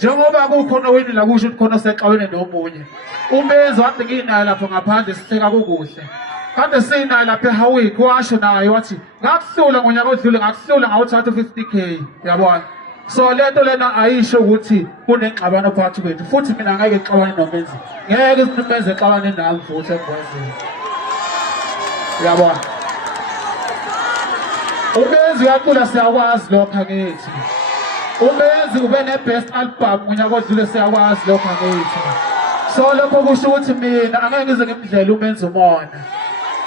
njengoba kukhona wini la kusho ukuthi khona seqabene nomunye umenzi wade nginayo lapho ngaphandle sihleka kukuhle kade sinayo lapha eHowick washo naye wathi ngakuhlula ngonyaka odlule ngakuhlula ngawuthatha 50k yabona so lento lena ayisho ukuthi kunengxabano phakathi kwethu futhi mina ngeke ngixabane nomenzi ngeke simenze exabane nami futhi engwazini yabona umenzi uyacula siyakwazi lokho akithi umenzi ube ne-best album ngonyaka odlule siyakwazi lokho akithi so lokho kusho ukuthi mina angeke ngize ngimdlela umenzi umona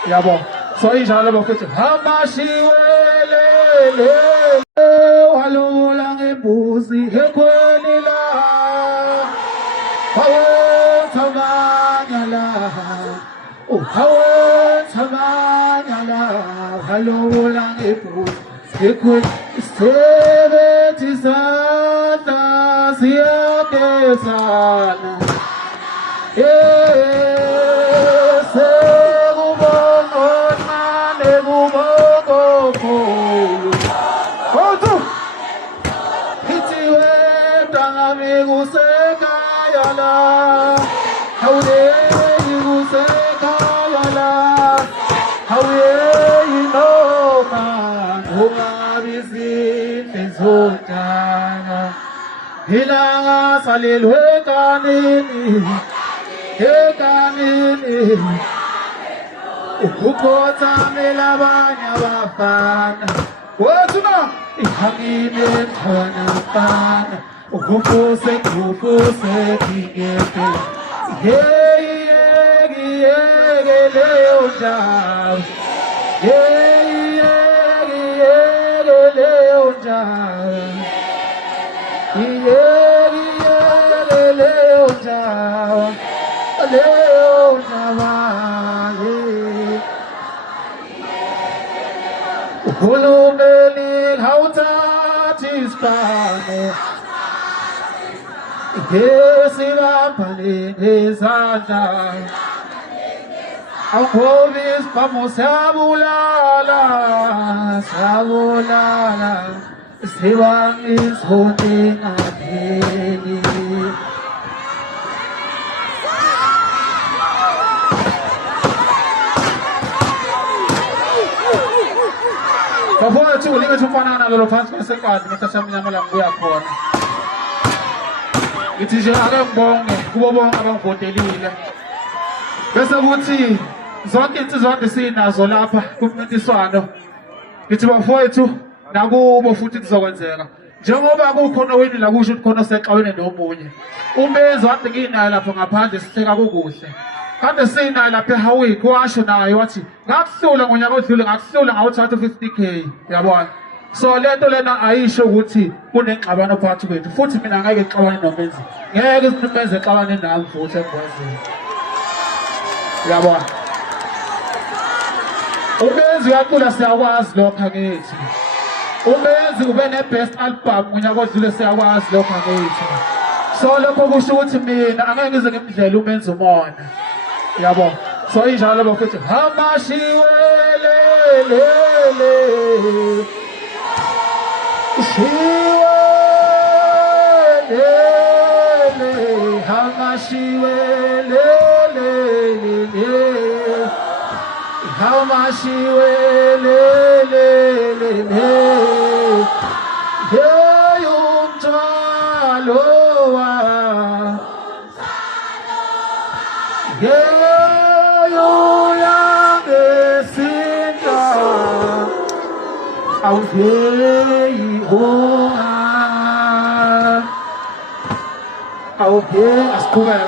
yabo so injalo bafuthi hamashiwelele walula ngembuzi ekhweni la hawethamanya la hawethamanya la walula ngembuzi ekhweni isebenzi sana siyagezana Hilanga salilwe kanini ekanini ukukota melabanya bafana wotuna ihangime thana fana ukupuse kingete leo jao leo jao leo navale Hulumeli hautatispane Yesivapale nezanda Aukobis vamos sabulala Sivang is holding a penny Bafowethu tu linge tufanana lo phansi kwesekwadi ngisashamnya malambu yakhona ngithi nje ake ngibonge kubo bonke abangivotelile bese kuthi zonke insizwa sinazo lapha kumncintiswano ngithi bafowethu nakubo futhi kuzokwenzeka njengoba kukhona wini la kusho ukuthi khona seqabene nomunye umenzi wade nginayo lapho ngaphandle sihleka kukuhle kade sinayo lapha eHowick washo naye wathi ngakuhlula ngonyaka odlule ngakuhlula ngawuthatha 50k yabona so lento lena ayisho ukuthi kunengxabano phakathi kwethu futhi mina ngeke ngixabane nomenzi ngeke simenze exabane nami futhi engwazini yabona umenzi uyacula siyakwazi lokho akithi umenzi ube ne-best album ngonyaka odlule siyakwazi lokho akithi so lokho kusho ukuthi mina angeke ngize ngimdlela umenzi umona yabo so injalo bafuthi hamashiwelele shiwelele hamashiwelele hamashiwelele yeyumthwalo wa Okay, as cool as